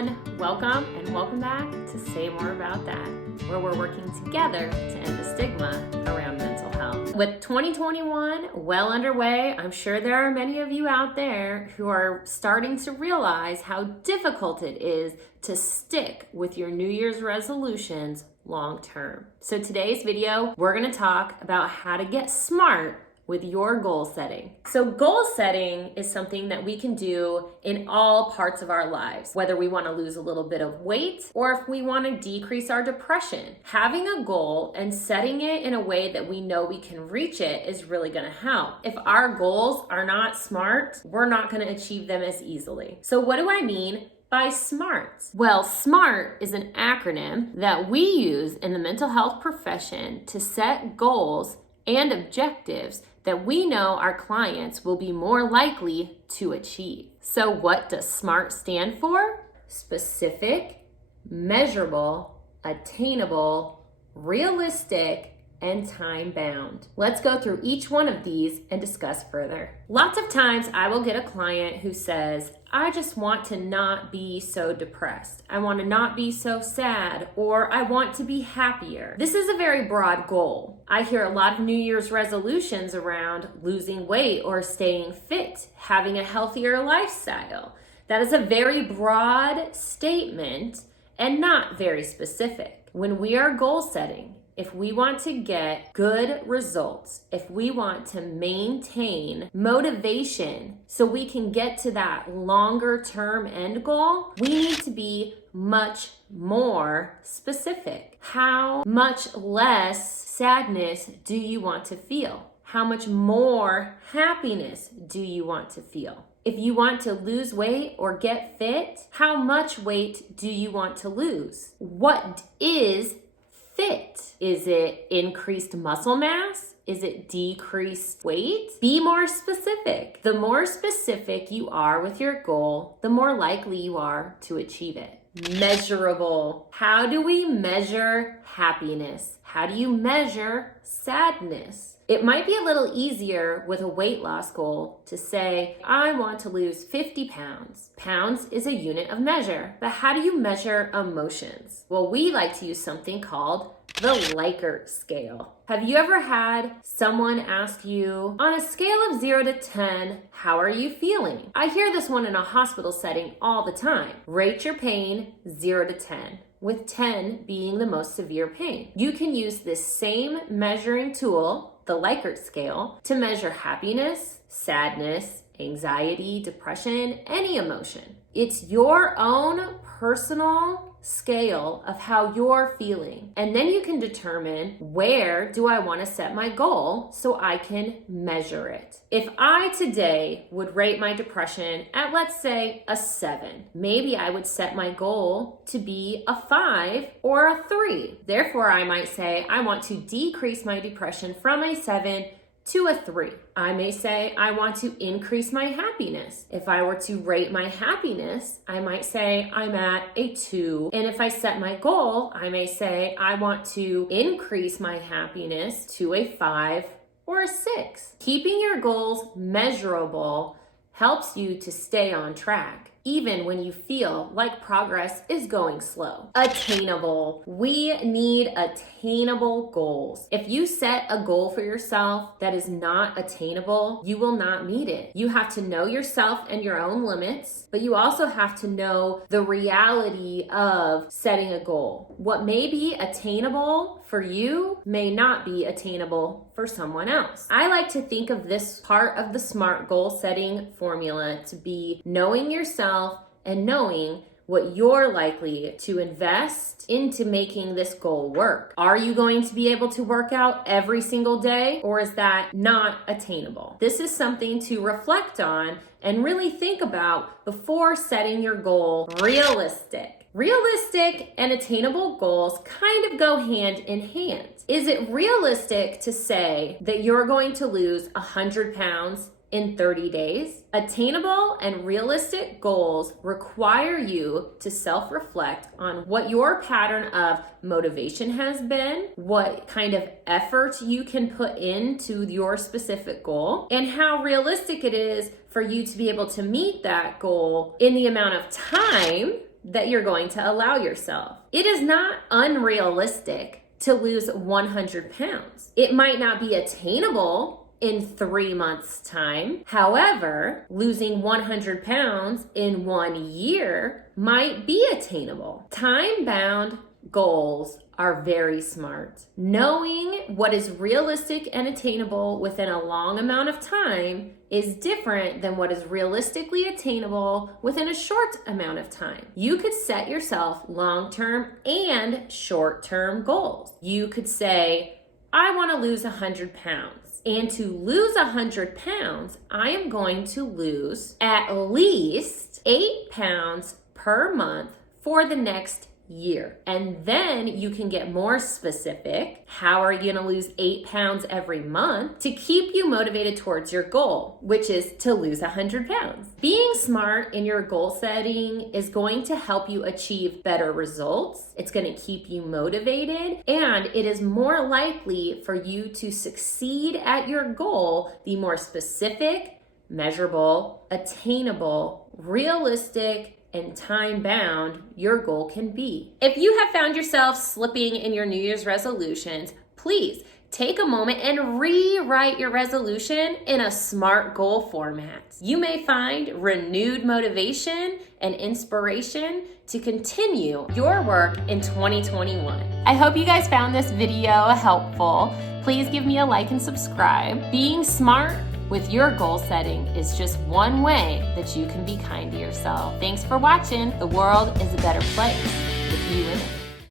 everyone. Welcome and welcome back to Say More About That, where we're working together to end the stigma around mental health. With 2021 well underway, I'm sure there are many of you out there who are starting to realize how difficult it is to stick with your New Year's resolutions long term. So today's video, we're going to talk about how to get smart with your goal setting. So goal setting is something that we can do in all parts of our lives, whether we want to lose a little bit of weight or if we want to decrease our depression. Having a goal and setting it in a way that we know we can reach it is really going to help. If our goals are not smart, we're not going to achieve them as easily. So what do I mean by SMART? Well, SMART is an acronym that we use in the mental health profession to set goals and objectives that we know our clients will be more likely to achieve. So what does SMART stand for? Specific, measurable, attainable, realistic, and time-bound. Let's go through each one of these and discuss further. Lots of times I will get a client who says, I just want to not be so depressed. I want to not be so sad, or I want to be happier. This is a very broad goal. I hear a lot of New Year's resolutions around losing weight or staying fit, having a healthier lifestyle. That is a very broad statement and not very specific. When we are goal setting, if we want to get good results, if we want to maintain motivation so we can get to that longer term end goal, we need to be much more specific. How much less sadness do you want to feel? How much more happiness do you want to feel? If you want to lose weight or get fit, how much weight do you want to lose? What is fit? Is it increased muscle mass? Is it decreased weight? Be more specific. The more specific you are with your goal, the more likely you are to achieve it. Measurable. How do we measure happiness? How do you measure sadness? It might be a little easier with a weight loss goal to say, I want to lose 50 pounds. Pounds is a unit of measure, but how do you measure emotions? Well, we like to use something called the Likert Scale. Have you ever had someone ask you, on a scale of 0 to 10, how are you feeling? I hear this one in a hospital setting all the time. Rate your pain 0 to 10. With 10 being the most severe pain. You can use this same measuring tool, the Likert Scale, to measure happiness, sadness, anxiety, depression, any emotion. It's your own personal scale of how you're feeling. And then you can determine, where do I want to set my goal so I can measure it. If I today would rate my depression at, let's say, a 7, maybe I would set my goal to be a 5 or a 3. Therefore, I might say I want to decrease my depression from a 7 to a 3. I may say I want to increase my happiness. If I were to rate my happiness, I might say I'm at a 2. And if I set my goal, I may say I want to increase my happiness to a 5 or a 6. Keeping your goals measurable helps you to stay on track, even when you feel like progress is going slow. Attainable. We need attainable goals. If you set a goal for yourself that is not attainable, you will not meet it. You have to know yourself and your own limits, but you also have to know the reality of setting a goal. What may be attainable for you may not be attainable for someone else. I like to think of this part of the SMART goal setting formula to be knowing yourself and knowing what you're likely to invest into making this goal work. Are you going to be able to work out every single day, or is that not attainable? This is something to reflect on and really think about before setting your goal realistic. Realistic and attainable goals kind of go hand in hand. Is it realistic to say that you're going to lose 100 pounds in 30 days? Attainable and realistic goals require you to self-reflect on what your pattern of motivation has been, what kind of effort you can put into your specific goal, and how realistic it is for you to be able to meet that goal in the amount of time that you're going to allow yourself. It is not unrealistic to lose 100 pounds. It might not be attainable in 3 months' time. However, losing 100 pounds in 1 year might be attainable. Time-bound goals are very smart. Knowing what is realistic and attainable within a long amount of time is different than what is realistically attainable within a short amount of time. You could set yourself long-term and short-term goals. You could say, I want to lose 100 pounds. And to lose 100 pounds, I am going to lose at least 8 pounds per month for the next year. And then you can get more specific. How are you going to lose 8 pounds every month to keep you motivated towards your goal, which is to lose 100 pounds? Being smart in your goal setting is going to help you achieve better results. It's going to keep you motivated, and it is more likely for you to succeed at your goal the more specific, measurable, attainable, realistic, and time-bound your goal can be. If you have found yourself slipping in your New Year's resolutions, please take a moment and rewrite your resolution in a SMART goal format. You may find renewed motivation and inspiration to continue your work in 2021. I hope you guys found this video helpful. Please give me a like and subscribe. Being smart with your goal setting is just one way that you can be kind to yourself. Thanks for watching. The world is a better place with you in it.